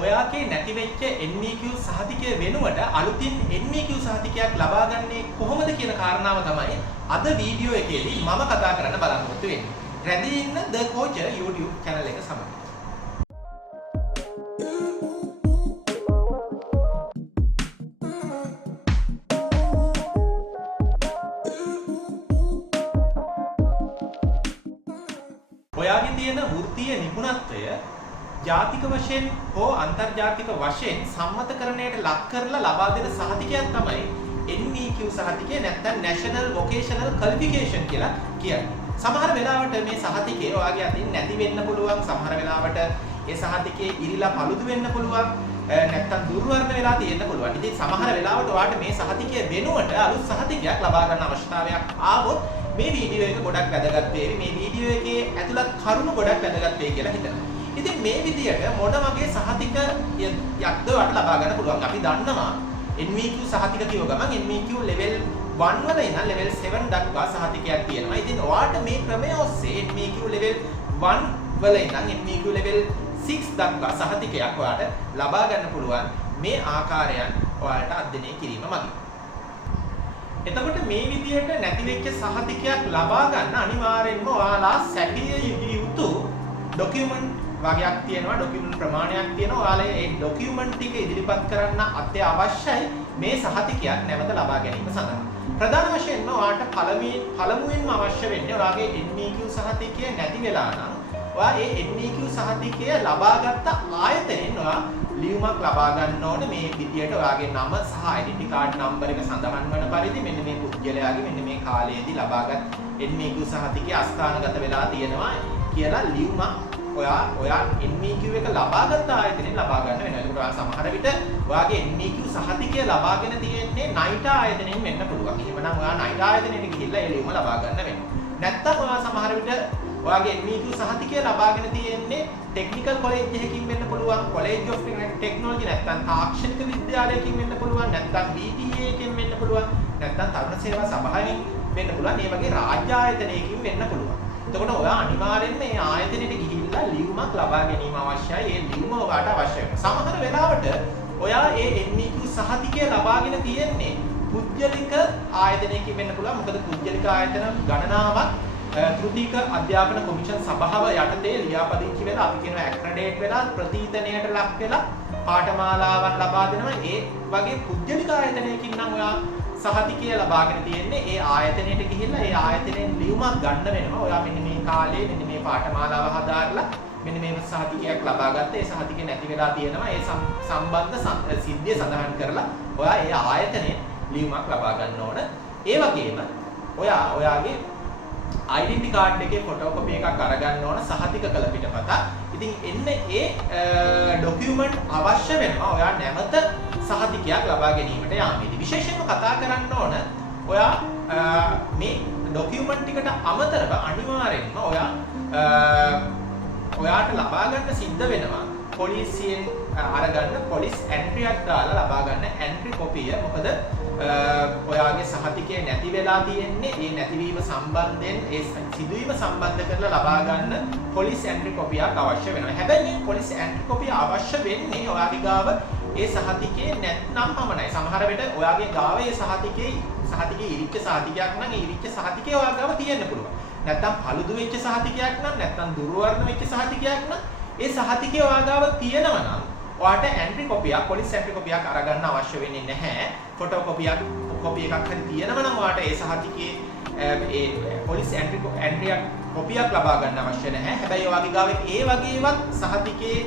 ඔයාගේ නැති වෙච්ච NVQ සහතිකය වෙනුවට අලුතින් NVQ සහතිකයක් ලබා ගන්නේ කොහොමද කියන කාරණාව තමයි අද වීඩියෝ එකේදී මම කතා කරන්න බලාපොරොත්තු වෙන්නේ. රැඳී ඉන්න The Coach YouTube channel එක සමග. ඔයාගේ තියෙන වෘත්තීය නිපුණත්වය ජාතික වශයෙන් හෝ අන්තර්ජාතික වශයෙන් සම්මතකරණයට ලක් කරලා ලබා දෙන සහතිකයක් තමයි NVQ සහතිකය නැත්නම් National Vocational Qualification කියලා කියන්නේ. සමහර වෙලාවට මේ සහතිකය ඔයාගේ අතින් නැති වෙන්න පුළුවන්. සමහර වෙලාවට ඒ සහතිකයේ ඉරිලා paludu වෙන්න පුළුවන්. නැත්නම් දුර්වර්ණ වෙලා තියෙන්න පුළුවන්. ඉතින් සමහර වෙලාවට ඔයාට මේ සහතිකය වෙනුවට අලුත් සහතිකයක් ලබා ගන්න අවශ්‍යතාවයක් ආවොත් මේ වීඩියෝ එක ගොඩක් වැදගත් වෙයි. මේ වීඩියෝ එකේ ඇතුළත් කරුණු ගොඩක් වැදගත් වෙයි කියලා හිතනවා. ඉතින් මේ විදියට මොන වගේ සහතික යක්ද ඔයාලට ලබා ගන්න පුළුවන්. අපි දන්නවා NVQ සහතික කියව ගමන් NVQ level 1 වල ඉඳන් level 7 දක්වා සහතිකයක් තියෙනවා. ඉතින් ඔයාලට මේ ක්‍රමය ඔස්සේ NVQ level 1 වල ඉඳන් NVQ level 6 දක්වා සහතිකයක් ඔයාලට ලබා ගන්න පුළුවන් මේ ආකාරයන් ඔයාලට අධ්‍යයනය කිරීම මගින්. එතකොට මේ විදියට නැති වෙච්ච සහතිකයක් ලබා ගන්න අනිවාර්යෙන්ම ඔයාලා සැපිය යුතු ડોකියුමන්ට් වගේක් තියෙනවා, ડોකියුමන්ට් ප්‍රමාණයක් තියෙනවා. ඔයාලා ඒ ડોකියුමන්ට් ටික ඉදිරිපත් කරන්න අත්‍යවශ්‍යයි මේ සහතිකයක් නැවත ලබා ගැනීම සඳහා. ප්‍රධාන වශයෙන්ම ඔයාලට පළමුවෙන්ම අවශ්‍ය වෙන්නේ ඔයාගේ NVQ සහතිකය නැති වෙලා නම් ඔයා ඒ NVQ සහතිකය ලබාගත් ආයතනයෙන් ඔයා ලියුමක් ලබා ගන්න ඕනේ. මේ විදියට ඔයාගේ නම සහ ඩෙබිට් කාඩ් නම්බර එක සඳහන් වන පරිදි මෙන්න මේ පුද්ගලයාගේ මෙන්න මේ කාලයේදී ලබාගත් NVQ සහතිකය අස්ථානගත වෙලා තියෙනවා කියලා ලියුමක් ඔයා NVQ එක ලබාගත් ආයතනයෙන් ලබා ගන්න වෙනවා. ඒකට ඔයා සමහර විට ඔයාගේ NVQ සහතිකය ලබාගෙන තියෙන්නේ NITA ආයතනයෙන් වෙන්න පුළුවන්. එහෙමනම් ඔයා NITA ආයතනයට ගිහිල්ලා ඒ ලියුම ලබා ගන්න වෙනවා. නැත්තම් ඔයා සමහර විට ඔයාගේ NVQ සහතිකය ලබාගෙන තියෙන්නේ ටෙක්නිකල් කොලෙජ් එකකින් වෙන්න පුළුවන්, කොලෙජ් ඔෆ් ටෙක්නොලොජි නැත්නම් තාක්ෂණික විද්‍යාලයකින් වෙන්න පුළුවන්, නැත්නම් BTA එකකින් වෙන්න පුළුවන්, නැත්නම් තරුණ සේවා සභාවෙන් වෙන්න පුළුවන්. මේ වගේ රාජ්‍ය ආයතනයකින් වෙන්න පුළුවන්. එතකොට ඔයා අනිවාර්යෙන්ම මේ ආයතනෙට ගිහිල්ලා ලියුමක් ලබා ගැනීම අවශ්‍යයි. ඒ ලියුම ඔයාට අවශ්‍ය වෙනවා. සමහර වෙලාවට ඔයා ඒ NVQ සහතිකය ලබාගෙන තියෙන්නේ පුද්ගලික ආයතනයකින් වෙන්න පුළුවන්. මොකද පුද්ගලික ආයතන ගණනාවක් තෘතීක අධ්‍යාපන කොමිෂන් සභාව යටතේ ලියාපදිංචි වෙලා අපි කියනවා ඇක්‍රඩේට් වෙලා ප්‍රතිතනයට ලක් වෙලා පාඨමාලාවන් ලබා දෙනවා. ඒ වගේ පුද්ගලික ආයතනයකින් නම් ඔයා සහතිකය ලබාගෙන තියෙන්නේ ඒ ආයතනයට ගිහිල්ලා ඒ ආයතනයෙන් ලියුමක් ගන්න වෙනවා. ඔයා මෙන්න මේ කාලේ මෙන්න මේ පාඨමාලාව හදාarලා මෙන්න මේ සහතිකයක් ලබා ගත්තා. ඒ සහතිකය නැති වෙලා තියෙනවා. ඒ සම්බන්ධ සිද්ධිය සඳහන් කරලා ඔයා ඒ ආයතනයෙන් ලියුමක් ලබා ගන්න ඕන. ඒ වගේම ඔයාගේ ඩෙබිට් කාඩ් එකේ ෆොටෝකොපි එකක් අරගන්න ඕන සහතික කළ පිටපත. ඉතින් එන්න ඒ ડોකියුමන්ට් අවශ්‍ය වෙනවා ඔයා නැවත සහතිකයක් ලබා ගැනීමට යාමේදී. විශේෂයෙන්ම කතා කරන්න ඕන ඔයා මේ ડોකියුමන්ට් ටිකට අමතරව අනිවාර්යෙන්ම ඔයාට ලබා ගන්න සිද්ධ වෙනවා පොලිසියෙන් අරගන්න පොලිස් එන්ට්‍රියක් දාලා ලබා ගන්න එන්ට්‍රි කොපිය. මොකද ඔයාගේ සහතිකය නැති වෙලා තියෙන්නේ ඒ නැතිවීම සම්බන්ධයෙන් ඒ සිදුවීම සම්බන්ධ කරලා ලබා ගන්න පොලිස් එන්ට්‍රි කොපියක් අවශ්‍ය වෙනවා. හැබැයි මේ පොලිස් එන්ට්‍රි කොපිය අවශ්‍ය වෙන්නේ ඔයාගේ ගාව ඒ සහතිකේ නැත්නම් පමණයි. සමහර විට ඔයාගේ ගාව ඒ සහතිකේ ඉරිච්ච සහතිකයක් නම් ඒ ඉරිච්ච සහතිකේ ඔයාගේ ගාව තියෙන්න පුළුවන්. නැත්නම් paludu වෙච්ච සහතිකයක් නම් නැත්නම් දුර්වර්ණ වෙච්ච සහතිකයක් නම් ඒ සහතිකේ ඔයාගේ ගාව තියෙනවා නම් ඔයාට එන්ට්‍රි කොපියක් පොලිස් එන්ට්‍රි කොපියක් අරගන්න අවශ්‍ය වෙන්නේ නැහැ. ෆොටෝ කොපි එකක් හරි තියෙනවා නම් ඔයාට ඒ සහතිකේ ඒ පොලිස් එන්ට්‍රියක් කොපියක් ලබා ගන්න අවශ්‍ය නැහැ. හැබැයි ඔයාගේ ගාවේ ඒ වගේවත් සහතිකේ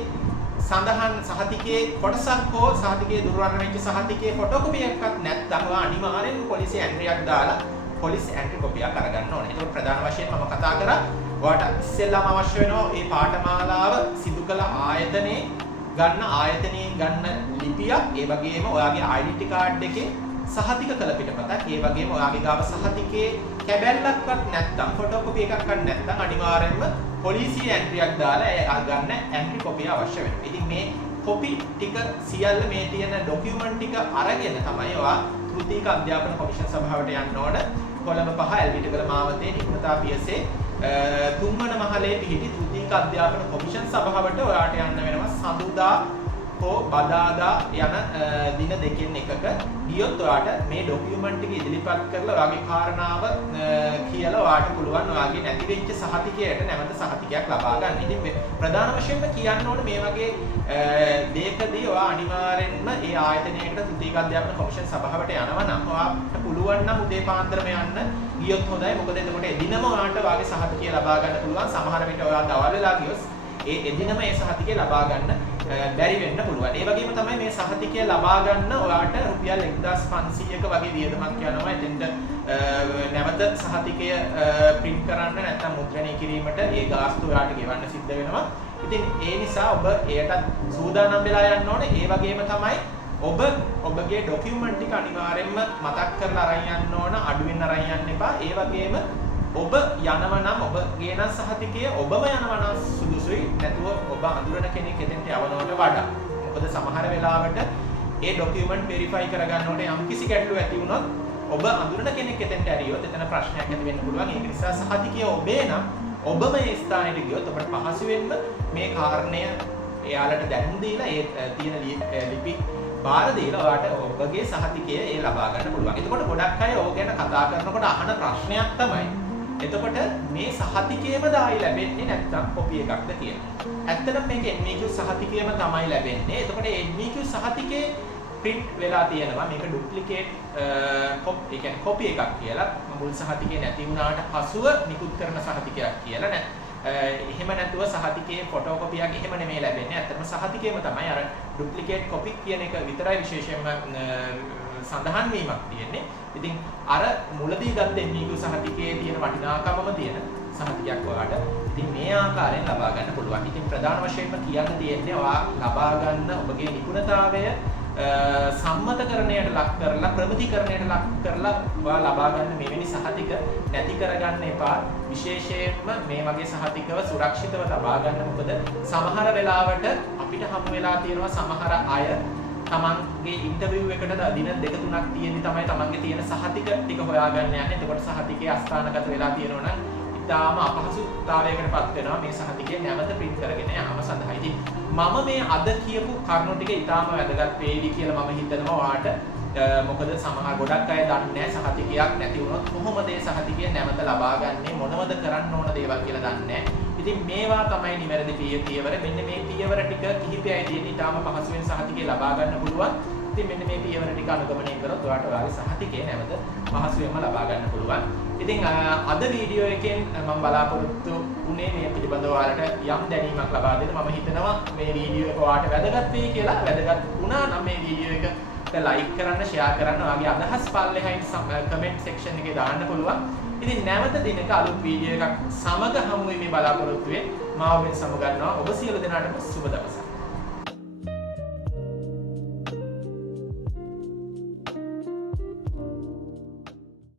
සඳහන් සහතිකේ කොටසක් හෝ සහතිකේ දුර්වර්ණ වෙච්ච සහතිකේ ෆොටෝ කොපි එකක්වත් නැත්නම් ඔයා අනිවාර්යෙන් පොලිසිය එන්ට්‍රියක් දාලා පොලිස් එන්ට්‍රි කොපියක් අරගන්න ඕනේ. ඒක ප්‍රධාන වශයෙන් මම කතා කරා ඔයාට ඉස්සෙල්ලාම අවශ්‍ය වෙනවා මේ පාඨමාලාව සිදු කළ ආයතනයේ ගන්න ලිපියක්. ඒ වගේම ඔයාගේ ඩෙබිට් කාඩ් එකේ සහතික කළ පිටපතක්. ඒ වගේම ඔයාගේ ගාව සහතිකේ කැබැල්ලක්වත් නැත්නම් ෆොටෝකොපි එකක්වත් නැත්නම් අනිවාර්යෙන්ම පොලිසිය එන්ට්‍රියක් දාලා ඒ ගන්න එන්ට්‍රි කොපිය අවශ්‍ය වෙනවා. ඉතින් මේ කොපි ටික සියල්ල මේ තියෙන ડોකියුමන්ට් ටික අරගෙන තමයි ඔයා තෘතීක අධ්‍යාපන කොමිෂන් සභාවට යන්න ඕන. කොළඹ 5 එල්විටගල මාවතේ නිකුණතා පියසේ තුන්වන මහලේ පිහිටි තෘතීක අධ්‍යාපන කොමිෂන් සභාවට ඔයාට යන්න වෙනවා සඳුදා හෝ බදාදා යන දින දෙකෙන් එකක ගියොත් ඔයාට මේ ડોකියුමන්ට් එක ඉදිරිපත් කරලා ඔයාගේ කාරණාව කියලා ඔයාට පුළුවන් ඔයාගේ නැති වෙච්ච සහතිකයට නැවත සහතිකයක් ලබා ගන්න. ඉතින් ප්‍රධාන වශයෙන්ම කියන්න ඕනේ මේ වගේ දෙයකදී ඔයා අනිවාර්යෙන්ම ඒ ආයතනයකට තෘතීක අධ්‍යාපන කොමිෂන් සභාවට යනවා නම් ඔයාට පුළුවන් නම් උදේ පාන්දරම යන්න ගියොත් හොඳයි. මොකද එතකොට එදිනම ඔයාට ඔයාගේ සහතිකය ලබා ගන්න පුළුවන්. සමහර විට ඔයා දවල් වෙලා ගියොත් ඒ එදිනම ඒ සහතිකය ලබා ගන්න බැරි වෙන්න පුළුවන්. ඒ වගේම තමයි මේ සහතිකය ලබා ගන්න ඔයාට රුපියල් 1500ක වගේ වියදමක් යනවා. එතෙන්ට නැවත සහතිකය print කරන්න නැත්නම් මුද්‍රණය කිරීමට ඒ ගාස්තු ඔයාට ගෙවන්න සිද්ධ වෙනවා. ඉතින් ඒ නිසා ඔබ එයටත් සූදානම් වෙලා යන්න ඕනේ. ඒ වගේම තමයි ඔබ ඔබගේ ડોකියුමන්ට් ටික අනිවාර්යයෙන්ම මතක් කරලා අරන් යන්න ඕන. අඩුවෙන් අරන් යන්න එපා. ඒ වගේම ඔබ යනවා නම් ඔබගේ නම් සහතිකය ඔබම යනවා නම් සුදුසුයි. නැතුව ඔබ අඳුරන කෙනෙක් එතෙන්ට යවනවට වඩා. මොකද සමහර වෙලාවට ඒ ડોකියුමන්ට් වෙරිෆයි කරගන්නකොට යම්කිසි ගැටලු ඇති වුණොත් ඔබ අඳුරන කෙනෙක් එතෙන්ට ඇරියොත් එතන ප්‍රශ්නයක් ඇති වෙන්න පුළුවන්. ඒක නිසා සහතිකය ඔබේ නම් ඔබම ඒ ස්ථානෙට ගියොත් ඔබට පහසුවෙන්ම මේ කාරණය එයාලට දැනුම් දීලා ඒ තියෙන ලිපි බාර දීලා ඔයාට ඔබගේ සහතිකය ඒ ලබා ගන්න පුළුවන්. එතකොට ගොඩක් අය ඕක ගැන කතා කරනකොට අහන ප්‍රශ්නයක් තමයි එතකොට මේ සහතිකයමද ආයි ලැබෙන්නේ නැත්නම් කොපි එකක්ද කියලා. ඇත්තටම මේක NVQ සහතිකයම තමයි ලැබෙන්නේ. එතකොට NVQ සහතිකේ print වෙලා තියෙනවා. මේක duplicate ඒ කියන්නේ කොපි එකක් කියලා. මුල් සහතිකේ නැති වුණාට පසුව නිකුත් කරන සහතිකයක් කියලා නෑ. එහෙම නැතුව සහතිකයේ ෆොටෝකොපියක් එහෙම නෙමෙයි ලැබෙන්නේ. ඇත්තටම සහතිකයම තමයි අර duplicate copy කියන එක විතරයි විශේෂයෙන්ම සඳහන් වීමක් තියෙන්නේ. ඉතින් අර මුලදී ගත්ත NVQ සහතිකයේ තියෙන වටිනාකමම තියෙන සහතිකයක් ඔයාලට ඉතින් මේ ආකාරයෙන් ලබා ගන්න පුළුවන්. ඉතින් ප්‍රධාන වශයෙන්ම කියන්න තියෙන්නේ ඔයා ලබා ගන්න ඔබගේ නිපුණතාවය සම්මතකරණයට ලක් කරලා ප්‍රමිතිකරණයට ලක් කරලා ඔයා ලබා ගන්න මෙවැනි සහතික නැති කරගන්න එපා. විශේෂයෙන්ම මේ වගේ සහතිකව සුරක්ෂිතව ලබා ගන්න. මොකද සමහර වෙලාවට අපිට හමු වෙලා තියෙනවා සමහර අය තමන්ගේ ඉන්ටර්විව් එකට දින 2-3ක් තියෙද්දි තමයි තමන්ගේ තියෙන සහතික ටික හොයාගන්න යන්නේ. එතකොට සහතිකයේ අස්ථානගත වෙලා තියෙනවා නම් ඉතාලම අපහසුතාවයකටපත් වෙනවා මේ සහතිකය නැවත print කරගෙන යාම සඳහා. ඉතින් මම මේ අද කියපු කරුණු ටික ඉතාලම වැදගත් වේවි කියලා මම හිතනවා ඔයාට. මොකද සමහර ගොඩක් අය දන්නේ නැහැ සහතිකයක් නැති වුණොත් කොහොමද ඒ සහතිකය නැවත ලබා ගන්නේ, මොනවද කරන්න ඕන දේවල් කියලා දන්නේ නැහැ. ඉතින් මේවා තමයි නිවැරදි පියවර. මෙන්න මේ පියවර ටික කිහිපයයි තියෙන්නේ. ඊටාම පහසුවෙන් සහතිකය ලබා ගන්න පුළුවන්. ඉතින් මෙන්න මේ පියවර ටික අනුගමනය කරොත් ඔයාට ඔයාගේ සහතිකය නැවත පහසුවෙන්ම ලබා ගන්න පුළුවන්. ඉතින් අද වීඩියෝ එකෙන් මම බලාපොරොත්තු වුණේ මේ පිළිබඳව ඔයාලට යම් දැනීමක් ලබා දෙන්න. මම හිතනවා මේ වීඩියෝ එක ඔයාලට වැදගත් වෙයි කියලා. වැදගත් වුණා නම් මේ වීඩියෝ එක ලයික් කරන්න, ෂෙයා කරන්න, ඔයාගේ අදහස් පල්ලෙහායින් කමෙන්ට් සෙක්ෂන් එකේ දාන්න පුළුවන්. ඉතින් නැවත දිනක අලුත් වීඩියෝ එකක් සමග හමු වෙමි බලාපොරොත්තු වෙන්නේ. මාව වෙන සමගන්නවා. ඔබ සියලු දෙනාටම සුබ දවසක්.